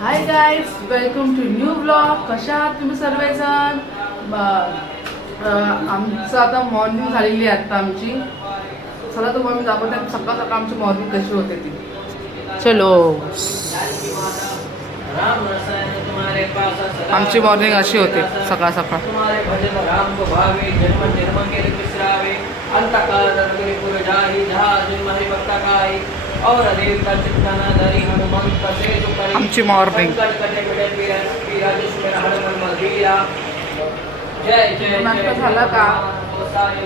High guys, welcome to new blog. कशा आहात तुम्ही सर्वजण? आमचं आता मॉर्निंग झालेली आहे आता आमची. चला तुम्हाला मी दाखवते सकाळ सकाळ आमची मॉर्निंग कशी होते ती. चलो, आमची मॉर्निंग अशी होते सकाळ सकाळ. आमची मॉर्निंग नाश्ता झाला का?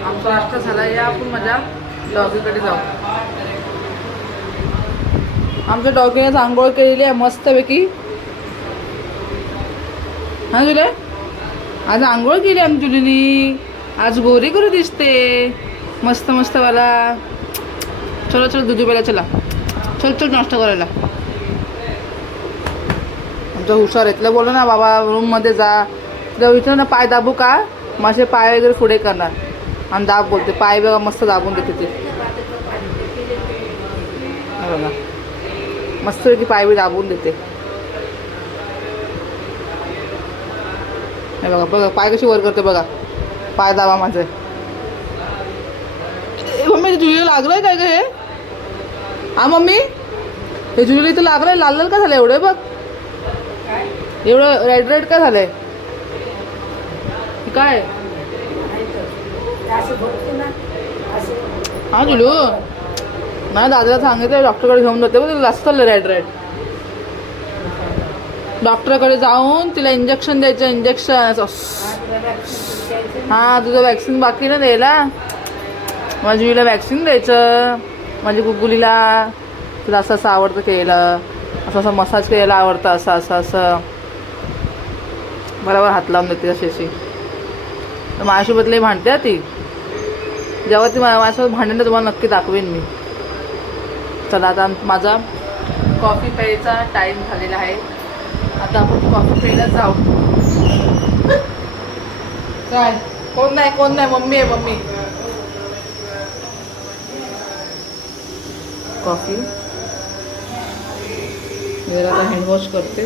आमचा नाश्ता झाला. या आपण माझ्या डॉगीकडे जाऊ. आमच्या डॉगीने आंघोळ केलेली आहे मस्तपैकी. हा जुले, आज आंघोळ केली आमची जुलीनी. आज गोरी गोरी दिसते मस्त मस्त वाला. चलो चलो दुधू प्यायला चला. चल चल नाश्ता करायला. आमचा हुशार आहे. तिला बोललो ना बाबा रूममध्ये जा, जर इथं ना पाय दाबू का माझे पाय वगैरे पुढे करणार आणि दाब बोलते. पाय बघा मस्त दाबून देते ते. बघा मस्त की पाय बी दाबून देते. हे बघा बघा पाय कशी वर करते बघा. पाय दाबा माझे. मम्मी जुलीला लागलंय काय ग हे? हा मम्मी, हे जुलीला इथं लागलंय. लाल लाल का झालं एवढं? बघ एवढं रेड रेड का झालंय? काय हा जुलू? नाही दादाला सांगितलं डॉक्टरकडे घेऊन जाते. बघ जास्त रेड रेड. डॉक्टरकडे जाऊन तिला इंजेक्शन द्यायचं. इंजेक्शन हा तुझं वॅक्सिन बाकी ना द्यायला. माझ्या जुईला वॅक्सिन द्यायचं. माझ्या गुगुलीला तुला असं असं आवडतं केलं, असं असं मसाज केलेला आवडतं, असं असं असं बरोबर हात लावून देते अशी अशी. तर माझ्यासोबत लई भांडते ती. जेव्हा ती माझ्यासोबत भांडेन तर तुम्हाला नक्की दाखवेन मी. चला आता माझा कॉफी प्यायचा टाईम झालेला आहे. आता आपण कॉफी प्यायला जाऊ. काय कोण नाही कोण नाही, मम्मी आहे मम्मी. कॉफी जरा आता हँडवॉश करते.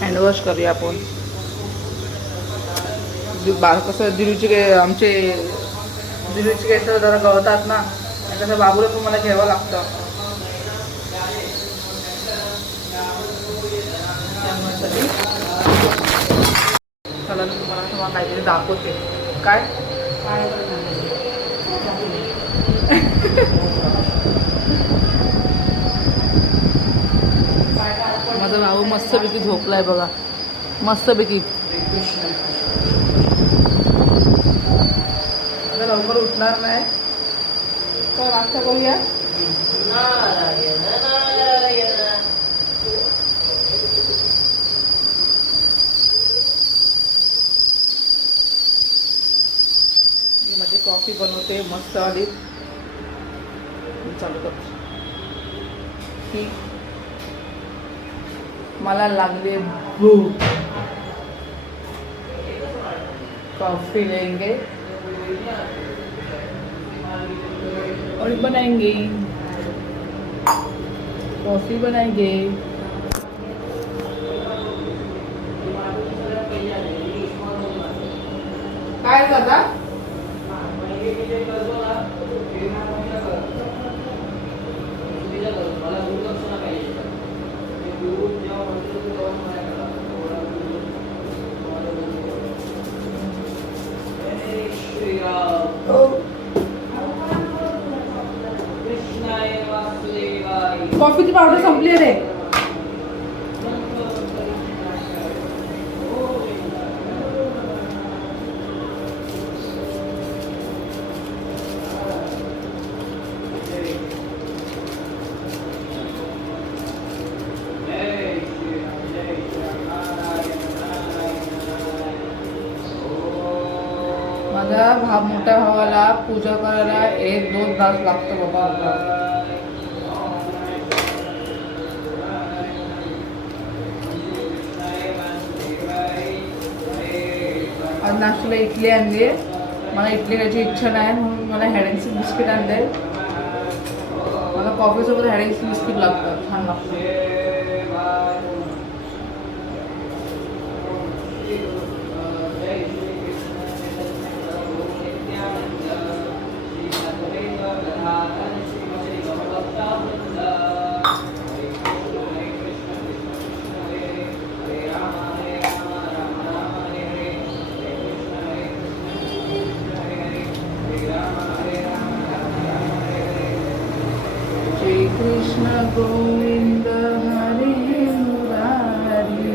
हँडवॉश करूया आपण. कसं दिलूची आमचे दिलूची केस जरा गळतात ना, कसं बाबूला पण मला घ्यावं लागतं. चला तुम्हाला काहीतरी दाखवते. काय माझा भाऊ मस्तपैकी झोपलाय बघा. मस्तपैकी आता लवकर उठणार नाही तर नाश्ता करूया. मी मध्ये कॉफी बनवते मस्त आली. चालू करते की मला लागले भूक. कॉफी लेंगे और बनाएंगे. कॉफी बनाएंगे. काय दादा? कॉफीची पावडर संपली रे. माझ्या मोठ्या भावाला पूजा करायला 1-2 तास लागतो बाबा. आज नाश्त्याला इडली आणली. मला इडली खायची इच्छा नाही म्हणून मला हॅडन्सी बिस्किट आणले. मला कॉफीसोबत हॅडिंग्स बिस्किट लागतं, छान लागतं. कृष्ण गोविंद हरे मुरारी.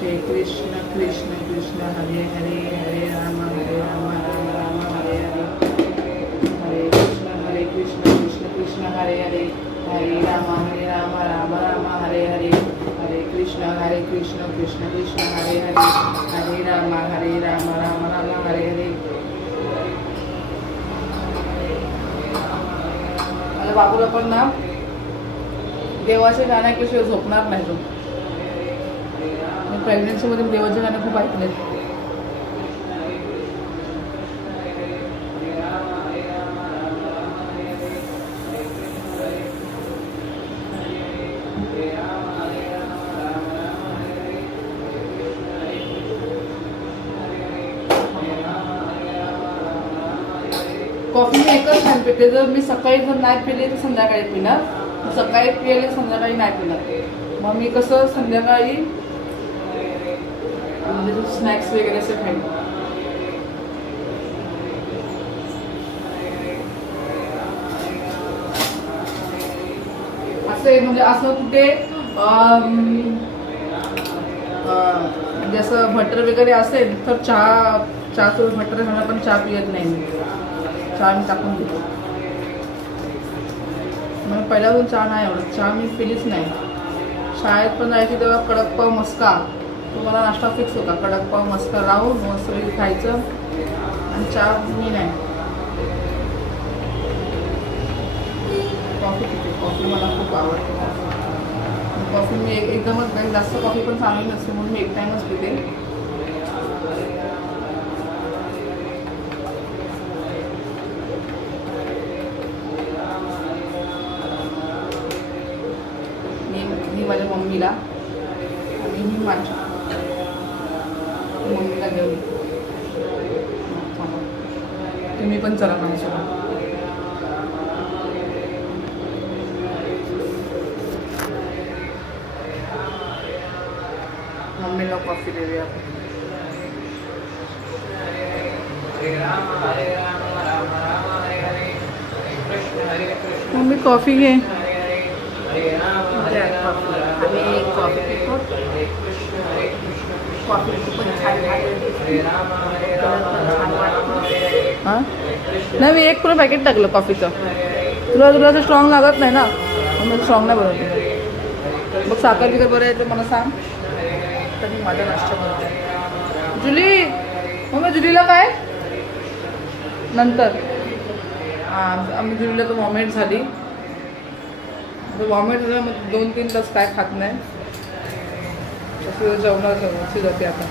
जय कृष्ण कृष्ण कृष्ण हरे हरे, हरे राम राम राम हरे हरे. हरे कृष्ण कृष्ण कृष्ण हरे हरे, हरे राम राम राम हरे हरे. हरे कृष्ण कृष्ण कृष्ण हरे हरे, हरे राम राम हरे हरे. माझ्या बाबूला पण ना देवाचे गाणे ऐकल्याशिवाय झोपणार नाही तो. प्रेग्नन्सीमध्ये देवाचे गाणे खूप ऐकले. कॉफी मी एकच टाइम पिते. जर मी सकाळी जर नाही पिली तर संध्याकाळी पिणार, सकाळी पिले संध्याकाळी नाही पिणार. मग मी कसं संध्याकाळी म्हणजे स्नॅक्स वगैरे असं खाईन. असं म्हणजे असं कुठे म्हणजे असं बटर वगैरे असेल तर चहासोबत बटर घालून पण चहा पित नाही मी. चहा मी टाकून देतो. मला पहिल्यापासून चहा नाही आवडत, चहा मी पिलीच नाही. शाळेत पण जायची तेव्हा कडक पाव मस्का, तो मला नाश्ता फिक्स होता. कडक पाव मस्का लावून मस्त खायचं आणि चहा मी नाही. कॉफी पिते, कॉफी मला खूप आवडते. कॉफी मी एकदमच नाही, जास्त कॉफी पण चांगली नसते म्हणून मी एक टाईमच पिते. मी माझ्या मम्मीला आणि मी माझ्या मम्मीला घेऊन तुम्ही पण चला माझ्यासोबत. मम्मीला कॉफी देऊया. मम्मी कॉफी घे. आम्ही कॉफी पितो. कॉफी पण छान हां नाही, मी एक पुरं पॅकेट टाकलं कॉफीचं. तुला असं स्ट्रॉंग लागत नाही ना, मग स्ट्रॉंग नाही बनवते. मग साखर बिकर बरं आहे तर मला सांग, तर मी माझा नाश्ता बनवते. जुली मग जुलीला काय नंतर आम्ही जुलीला तर वॉमिट झाली. वॉमिट झालं मग 2-3 तास काय खात नाही. तसं जेवणाची जाते आता.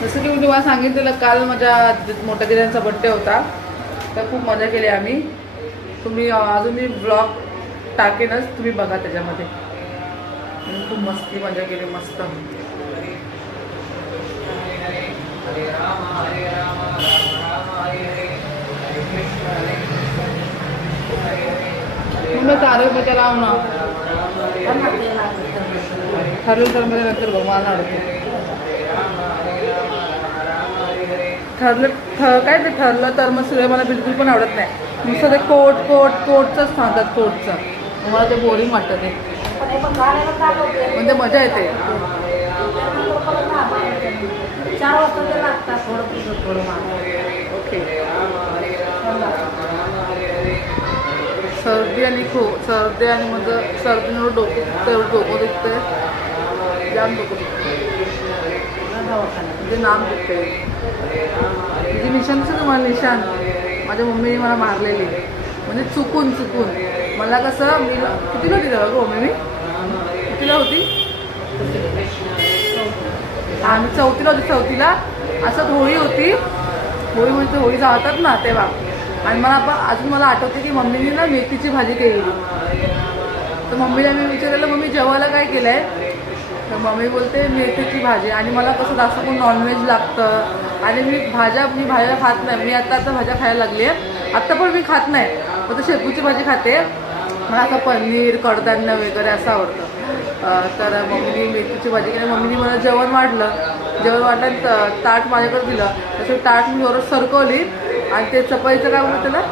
जसं की मी तुम्हाला सांगितलेलं, काल माझ्या मोठ्या दिरांचा बड्डे होता, तर खूप मजा केली आम्ही. तुम्ही अजून मी ब्लॉग टाकेनच, तुम्ही बघा त्याच्यामध्ये. खूप मस्ती मजा केली, मस्त. मग तारक लाव ना, ठरलं तर मध्ये नंतर बघ. मला काय ते ठरलं तर मग सगळं मला बिलकुल पण आवडत नाही. नुसतं ते कोटचंच सांगतात, कोटचं. मला ते बोरिंग वाटतं. ते म्हणजे मजा येते. 4 वाजता ते लागतात थोडं. ओके. सर्दी आणि मग सर्दीमुळे डोकं दुखते, जाम डोकं दुखते, म्हणजे नाम दुखते. म्हणजे निशांचं तुम्हाला निशान माझ्या मम्मीने मला मारलेली, म्हणजे चुकून मला कसं. मी कितीला होती तेव्हा गो मम्मी? कितीला होती? आम्ही 4थीला होती. असं होळी होती, होळी म्हणजे होळी जाळतात ना तेव्हा. आणि मला पण अजून मला आठवते की मम्मीने ना मेथीची भाजी केलेली. तर मम्मीला मी विचारलं मम्मी जेवायला काय केलं आहे, तर मम्मी बोलते मेथीची भाजी. आणि मला कसं जास्त पण नॉनव्हेज लागतं आणि मी भाज्या खात नाही. मी आता भाज्या खायला लागली आहे, आत्ता पण मी खात नाही. फक्त शेपूची भाजी खाते. मला असं पनीर कडधान्य वगैरे असं आवडतं. तर मम्मीने मेथीची भाजी केली. मम्मीने मला जेवण वाढलं आणि ताट माझ्याकडे दिलं. तसं ताट मी बरोबर सरकवली आणि ते चपाईचं काय बोलतं त्याला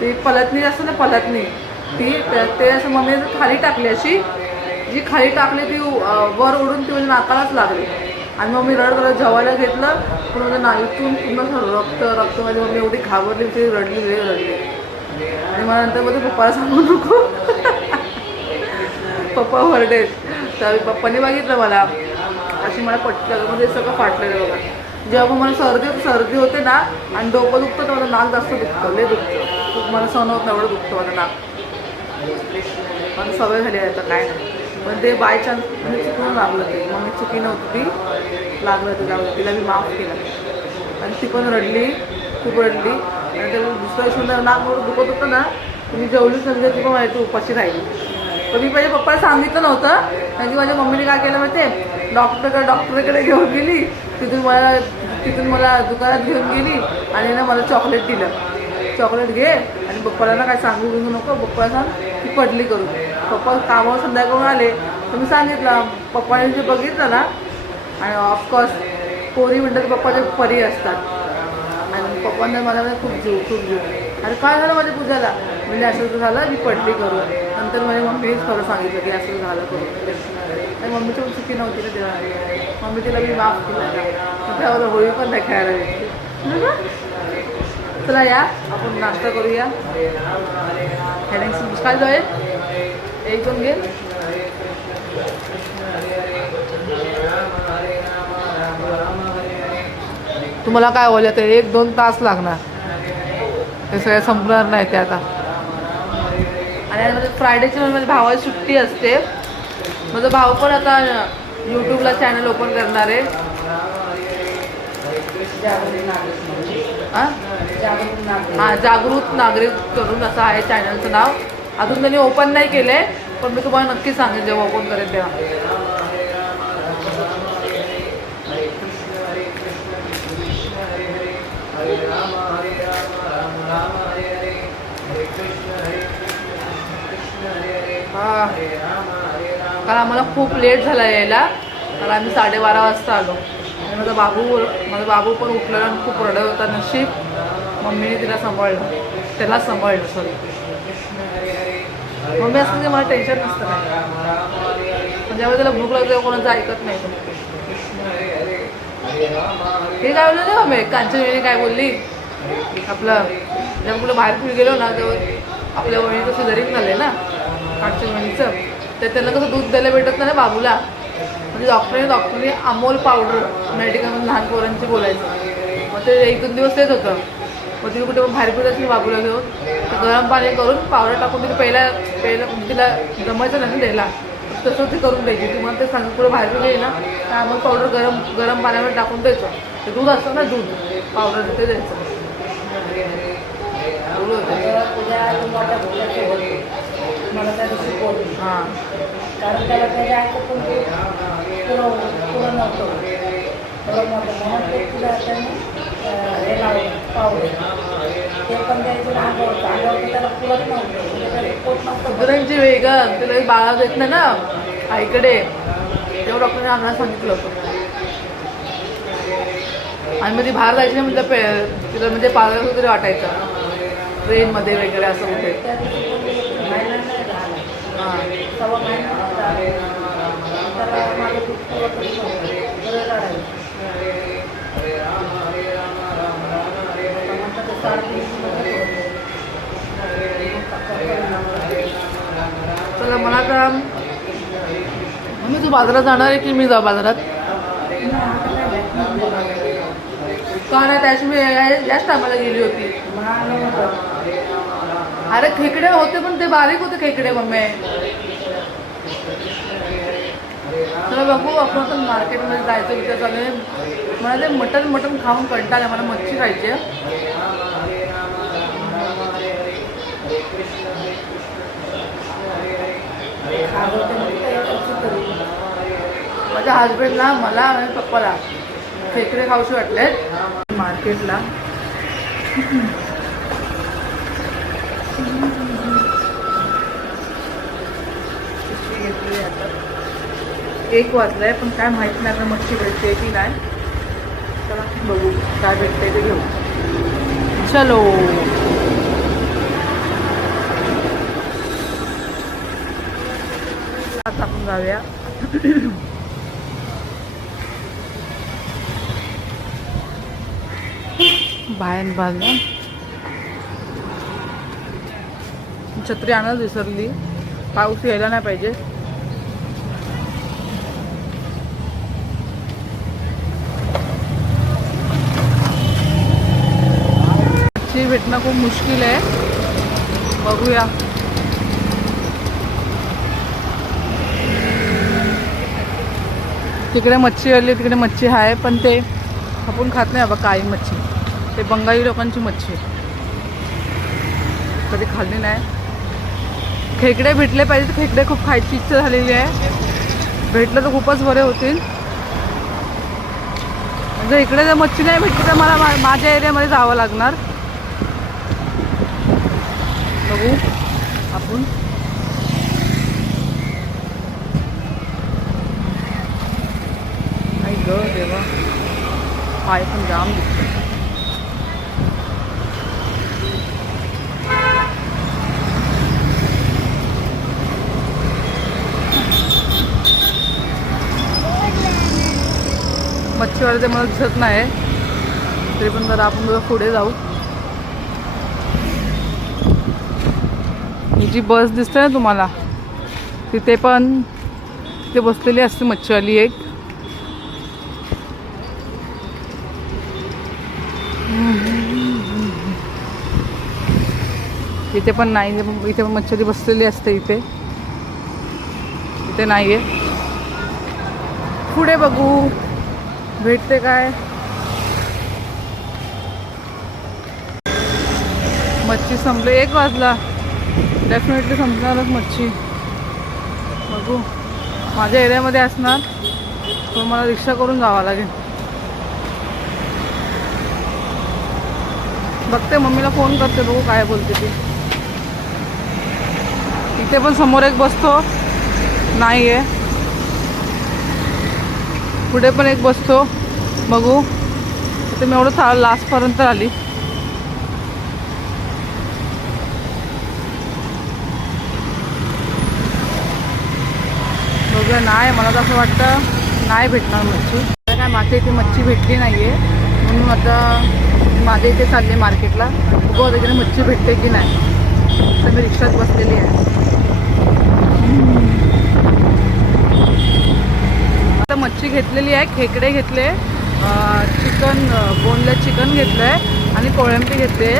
ती पलतणी असते ना, पलतणी ते असं मम्मीने खाली टाकली. अशी जी खाली टाकली ती वर ओढून ती म्हणजे नाकालाच लागली. आणि मग मी रडत जेवायला घेतलं, पण माझ्या नाईतून पूर्ण रक्त माझी मम्मी एवढी घाबरली, ती रडली. आणि मला नंतर मध्ये पप्पाला सांगू नको पप्पा ओरडेल. तर पप्पाने बघितलं मला, अशी मला पटकन सगळं फाटलेलं बघा. जेव्हा मला सर्दी होते ना आणि डोकं दुखतं तर मला नाक जास्त दुखतं, लय दुखतं. खूप मला सहन होत नाही, एवढं दुखतं मला नाक. मला सवय झाली आहे आता काय नाही. पण ते बाय चान्स म्हणजे चुकून लागलं, ते मग चुकी नव्हती ती, लागलं ते जाऊ. तिला मी माफ केलं आणि ती पण रडली, खूप रडली. आणि त्या दुसऱ्या दिवशी नाक मोठं दुखत होतं ना, मी जेवलीच म्हणजे ती पण माहिती उपाशी राहिली. पण मी पहिले पप्पाला सांगितलं नव्हतं, कारण की माझ्या मम्मीने काय केलं माहिती आहे, डॉक्टरकडे घेऊन गेली. तिथून मला दुकानात घेऊन गेली आणि ना मला चॉकलेट दिलं. चॉकलेट घे आणि पप्पाला ना काय सांगू नको, पप्पाला सांग ती पडली करून. पप्पा कामावर संध्याकाळून आले तर मी सांगितलं. पप्पाने जे बघितलं ना, आणि ऑफकोर्स पोरी म्हणतात पप्पाचे परी असतात. आणि पप्पांना मला खूप जीव अरे काय झालं माझ्या पूजाला, म्हणजे असं झालं मी पडली करून. नंतर माझ्या मम्मीनेच खरं सांगितलं की असं झालं करून. आणि मम्मीची पण चुकी नव्हती ना तेव्हा, मम्मी तिला मी माफ केलं. त्यावर होळी पण नाही खायला भेटते. चला या आपण नाश्ता करूया. हेडिंग काय जाईल एक दोन घे. तुम्हाला काय बोललं ते 1-2 तास लागणार, ते सगळं संपणार नाही ते आता. आणि माझ्या फ्रायडेची माझ्या भावाची सुट्टी असते. माझा भाऊ पण आता यूट्यूबला चॅनल ओपन करणार आहे. हां, जागृत नागरिक करून असं आहे चॅनलचं नाव. अजून त्यांनी ओपन नाही केलं आहे, पण मी तुम्हाला नक्की सांगेन जेव्हा ओपन करेन तेव्हा. हां, कारण आम्हाला खूप लेट झाला यायला, कारण आम्ही 12:30 वाजता आलो. आणि माझा बाबू पण उठलेला आणि खूप रडत होता. नशीब मम्मीने त्याला सांभाळलं सॉरी. मम्मी असं की मला टेन्शन नसतं काय, पण ज्यावेळी त्याला भूक लागते तेव्हा कोणाचं ऐकत नाही. हे काय बोललं ना मम्मी, कांचनवेणी काय बोलली आपलं, जेव्हा कुठं बाहेर फिर गेलो ना तेव्हा आपल्या वहिनी तसे जरीक झाले ना कांचनवेणीचं, तर त्यांना कसं दूध द्यायला भेटत नाही ना बाबूला. म्हणजे डॉक्टरने अमोल पावडर मेडिकलमध्ये लहान पोरांची बोलायचं. मग ते 1-2 दिवस येत होतं. मग तिथे कुठे बाहेर फिरायचं बाबूला घेऊन, तर गरम पाणी करून पावडर टाकून तिथे पहिला तिला जमायचं नाही द्यायला, तसं ते करून द्यायची. तुम्हाला ते सांगून पुढे बाहेर गेली ना तर अमोल पावडर गरम पाण्यामध्ये टाकून द्यायचं. ते दूध असतं ना, दूध पावडर ते द्यायचं. मला त्या दिवशी बोलली, हां, कारण त्याला त्याच्या ऐकत पण पुरं नव्हतं म्हणून ते तुला त्यांनी हे लावलं पावडर, ते पण द्यायचं अंगावर त्याला पुरत नव्हतं, पोट नव्हतं. दुसऱ्यांची वेगळं तिला बाळा देत नाही ना आईकडे, तेव्हा डॉक्टरने आम्हाला सांगितलं होतं. आणि मग ती बाहेर जायची नाही म्हणजे तिला म्हणजे पाळलं वगैरे वाटायचं ट्रेनमध्ये वगैरे असं कुठे. हां, चला मला आता मम्मी तू बाजारात जाणार आहे की मी जाऊ बाजारात? का नाही, त्याची मी याच टायमाला गेली होती. अरे खेकडे होते पण ते बारीक होते खेकडे मम्मी. तर बघू आपण आता मार्केटमध्ये जायचं विचार चालू आहे. मला ते मटण खाऊन कंटाळा, मला मच्छी खायची आहे. माझ्या हजबंडला, मला आणि पप्पाला खेकडे खाऊशी वाटलेत. मार्केटला घेतली आता 1 वाजलाय, पण काय माहित नाही आता मच्छी भेटते की नाही. चला बघू काय भेटते ते घेऊ. चलो आता आपण जाऊया बाहेर. बाजूला छत्री आणायला विसरली, पाऊस यायला नाही पाहिजे. मच्छी भेटणं खूप मुश्किल आहे. बघूया. तिकडे मच्छी आली, तिकडे मच्छी आहे, पण ते आपण खात नाही बाबा काही मच्छी. ते बंगाली लोकांची मच्छी कधी खाल्ली नाही. खेकडे भेटले पाहिजे तर खेकडे खूप खायची इच्छा झालेली आहे. भेटलं तर खूपच बरे होतील. म्हणजे इकडे जर मच्छी नाही भेटली तर मला माझ्या एरियामध्ये जावं लागणार. बघू आपण. नाही ग देवा, पाय पण जाम दिसतो. मच्छीवाले ते मला दिसत नाही, तरी पण जरा आपण जरा पुढे जाऊ. ही जी बस दिसते ना तुम्हाला, तिथे पण ते बसलेली असते मच्छीवाली एक. इथे पण नाही, इथे पण मच्छी बसलेली असते. इथे नाही आहे. पुढे बघू भेटते काय. मच्छी संपली, 1 वाजला. डेफिनेटली संपणारच मच्छी. बघू, माझ्या एरियामध्ये असणार पण मला रिक्षा करून जावं लागेल. बघते, मम्मीला फोन करते, बघू काय बोलते ती. इथे पण समोर एक बसतो, नाही आहे. पुढे पण एक बसतो, बघू. तर मी एवढं लास्टपर्यंत आली. बघूया. नाही, मला तर असं वाटतं नाही भेटणार मच्छी. काय माझ्या इथे मच्छी भेटली नाही आहे, म्हणून आता माझ्या इथे चालले मार्केटला. बघू आता इकडे मच्छी भेटते की नाही. तर मी रिक्षात बसलेली आहे. आता मच्छी घेतलेली आहे, खेकडे घेतले, चिकन, बोनलेस चिकन घेतलं आहे आणि कोळंबी घेतले.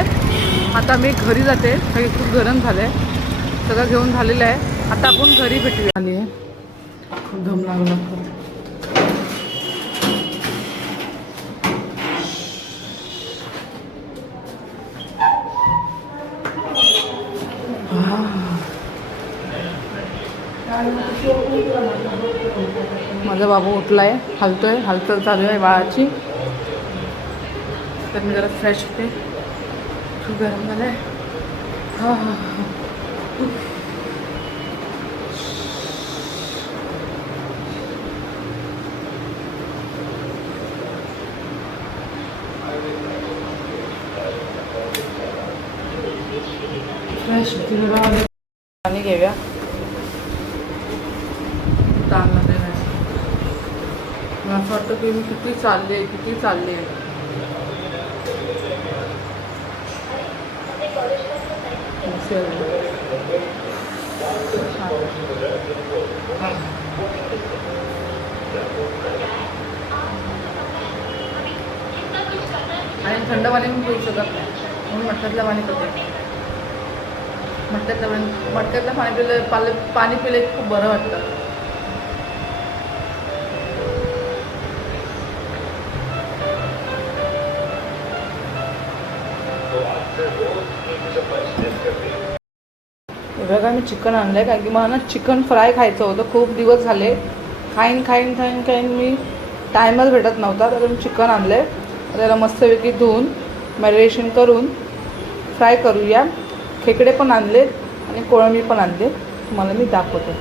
आता मी घरी जाते, सगळी खूप गरम झालं आहे. सगळं घेऊन झालेलं आहे. आता आपण घरी भेटूया. आली आहे, खूप दम लागला. माझा बाबू उठलाय, हलतोय, हालचाल चालू आहे बाळाची. तर मी जरा फ्रेश होते, खूप गरम झालं आहे. हा हा फ्रेश होती जरा. पाणी घेऊया. ताण लागले नाही. मला असं वाटतं की मी किती चालले. आणि थंड पाणी मी पिऊ शकत नाही, म्हणून मटक्यातलं पाणी पिते. मटक्यातलं पाणी पिलं, पाणी पिले खूप बरं वाटतं. बघा मी चिकन आणलं आहे, कारण की मला ना चिकन फ्राय खायचं होतं. खूप दिवस झाले खाईन मी टाईमच भेटत नव्हता. तर मी चिकन आणलं आहे, त्याला मस्तपैकी धुवून मॅरिनेशन करून फ्राय करूया. खेकडे पण आणले आणि कोळंबी पण आणले, तुम्हाला मी दाखवते.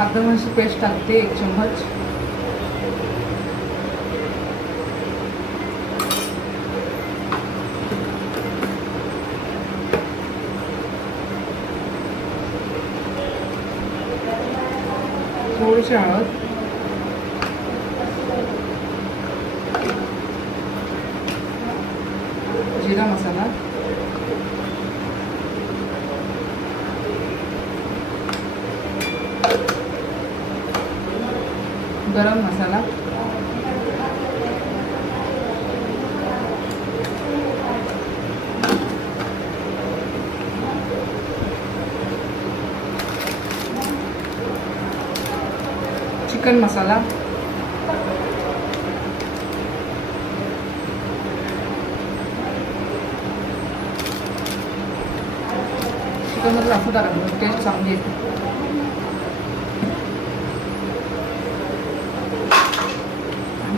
अद्रक लसूण पेस्ट टाकते 1 चम्मच. थोडीशी हळद, जिरा मसाला, गरम मसाला, चिकन मसाला, चिकन मसाला असं टाकायचं, टेस्ट चांगली येते.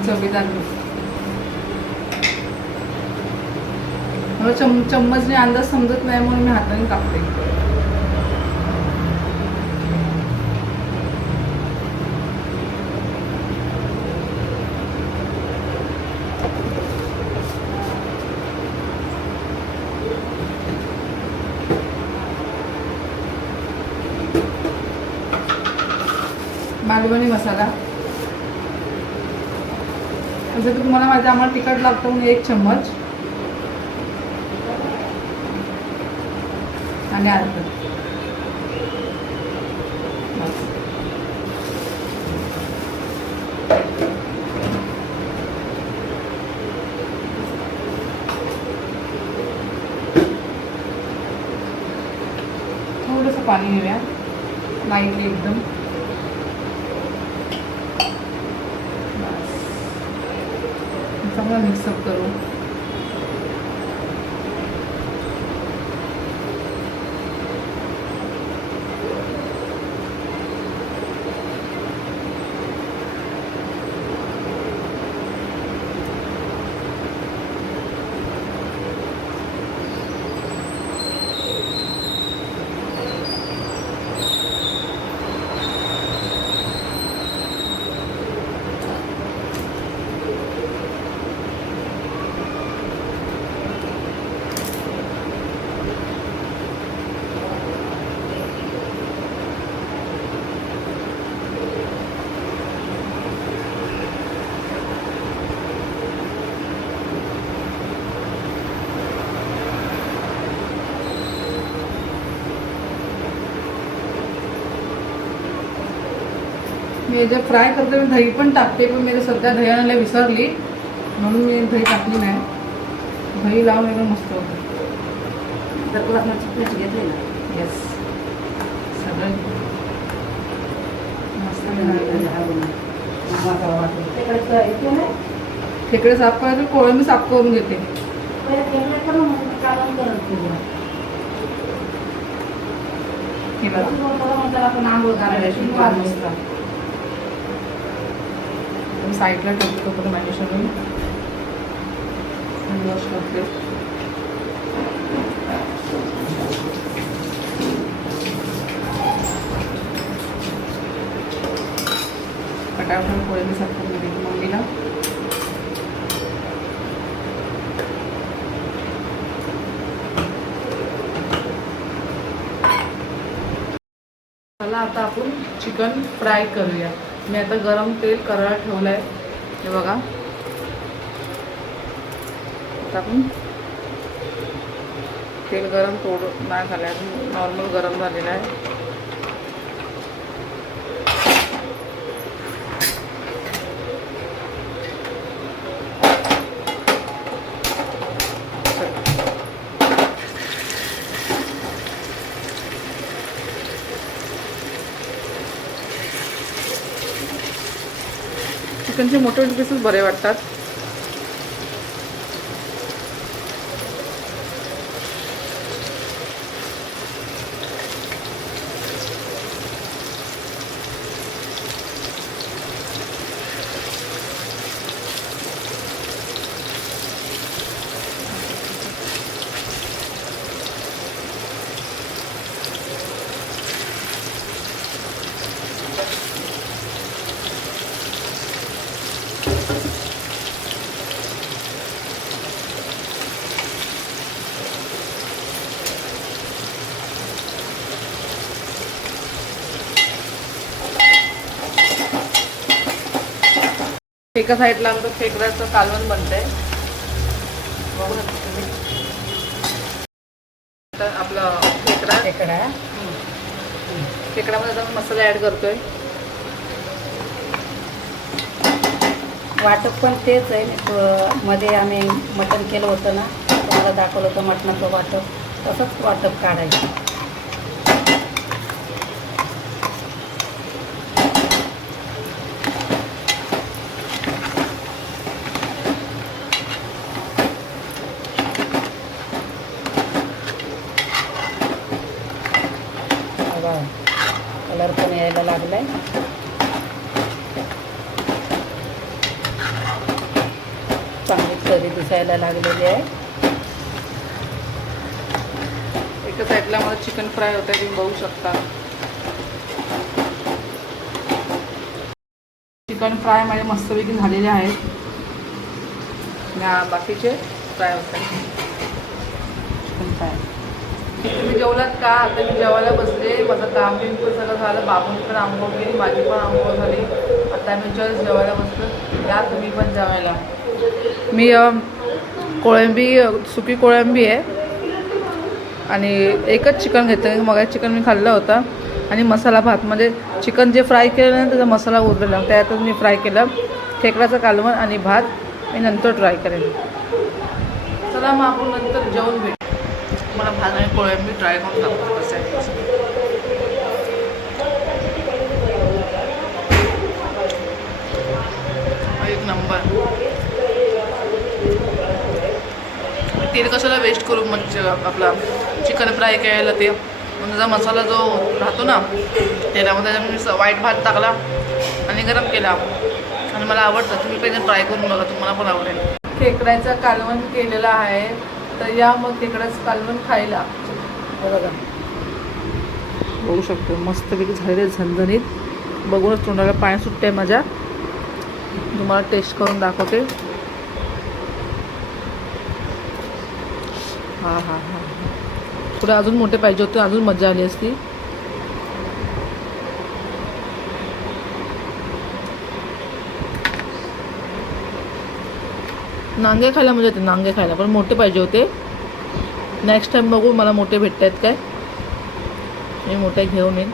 चवीदार मला चम्मचने अंदाज समजत नाही, म्हणून मी हाताने टाकते. मालवणी मसाला, जसं की तुम्हाला माहिती आम्हाला तिखट लागतं म्हणून 1 चम्मच आणि अर्ध. थोडंसं पाणी घेऊया लाईटली एकदम. चांगला मिक्सअप करू. मी जे फ्राय करते मी दही पण टाकते, पण मी सध्या दही आणायला विसरली म्हणून मी दही टाकली नाही. दही लावून एकदम मस्त होतं. तर तुला पीठ घेतले ना. येस, सगळं मस्त. खेकडे साफ करायचं, कोळंबी साफ करून घेते. आपण आंघोळ करायची. साईडला ठेवतो पण मॅरिनेशन वॉश करते. पटापट कोळंबी साफ करून देते मम्मीला. चिकन फ्राय करूया. मी आता गरम तेल करायला ठेवलं आहे. हे बघा, आता आपण तेल गरम थोडं नाही झालं आहे, नॉर्मल गरम झालेलं आहे. चिकनचे मोठे मोठे पीसेस बरे वाटतात. एका साईडला आमचं खेकड्याचं कालवण बनतंय. बघू शकता तुम्ही. तर आपलं खेकडा खेकड्यामध्ये आता मसाला ॲड करतोय. वाटप पण तेच आहे. मध्ये आम्ही मटण केलं होतं ना, तुम्हाला दाखवलं होतं मटणाचं वाटप, तसंच वाटप काढायचं. कलर पण यायला लागलाय. चांगली तरी दिसायला लागलेली आहे. एका साईडला मला चिकन फ्राय होत आहे, तुम्ही बघू शकता. चिकन फ्राय माझे मस्तपैकी झालेले आहेत. बाकीचे फ्राय होत आहेत. Chicken fry. तुम्ही जेवलात का? आता मी जेवायला बसले. माझं काम बिम पण सगळं झालं. बाबूंनी पण आंघोळ केली, माझी पण आंघोळ झाली. आता मी जेवायला बसलो. या तुम्ही पण जेवायला. मी कोळंबी, सुकी कोळंबी आहे आणि एकच चिकन घेतलं. मग चिकन मी खाल्लं होतं आणि मसाला भात, म्हणजे चिकन जे फ्राय केलं ना त्याचा मसाला उरलेला, त्यातच मी फ्राय केलं. खेकड्याचं कालवण आणि भात मी नंतर ट्राय करेन. चला मग आपण नंतर जेवण भेटू. मला भात आणि कोळंबी ट्राय करून टाकतो कसं आहे. एक नंबर. तेल कशाला वेस्ट करू, मग आपला चिकन फ्राय केलेलं ते मग त्याचा मसाला जो राहतो ना तेलामध्ये, मी व्हाईट भात टाकला आणि गरम केला आणि मला आवडतं. तुम्ही पहिलं ट्राय करून बघा, तुम्हाला पण आवडेल. खेकड्याचं कालवण केलेलं आहे, तर या मग खेकड्याचं कालवण खायला. बघा, बघू शकतो मस्तपैकी झालेले झणझणीत. बघूनच तोंडाला पाणी सुटते माझ्या. तुम्हाला टेस्ट करून दाखवते. हां हां हां थोडे अजून मोठे पाहिजे होते, अजून मजा आली असती. नांगे खायला मजा येते, नांगे खायला पण मोठे पाहिजे होते. नेक्स्ट टाइम बघू मला मोठे भेटत आहेत काय, मी मोठे घेऊन येईन.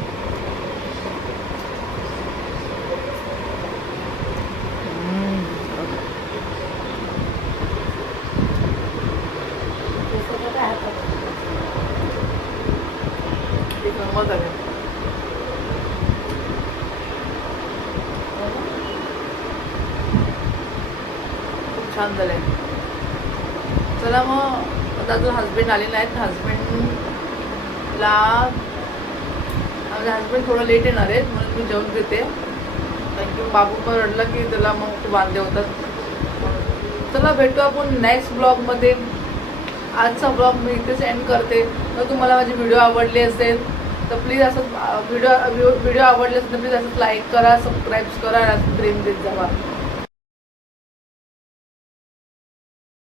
छान झालं. चला मग आता अजून हजबंड आलेले आहेत. हजबंडला माझे हजबंड थोडं लेट येणार आहेत म्हणून मी जेवण देते. कारण की बाबू पण रडला की त्याला मग खूप वांदे होतात. चला भेटू आपण नेक्स्ट ब्लॉगमध्ये. आजचा ब्लॉग मी इथेच एंड करते. तर तुम्हाला माझी व्हिडिओ आवडली असेल तर प्लीज असं व्हिडिओ आवडले असेल तर प्लीज असं लाईक करा, सबस्क्राईब करा आणि प्रेम देत जावा.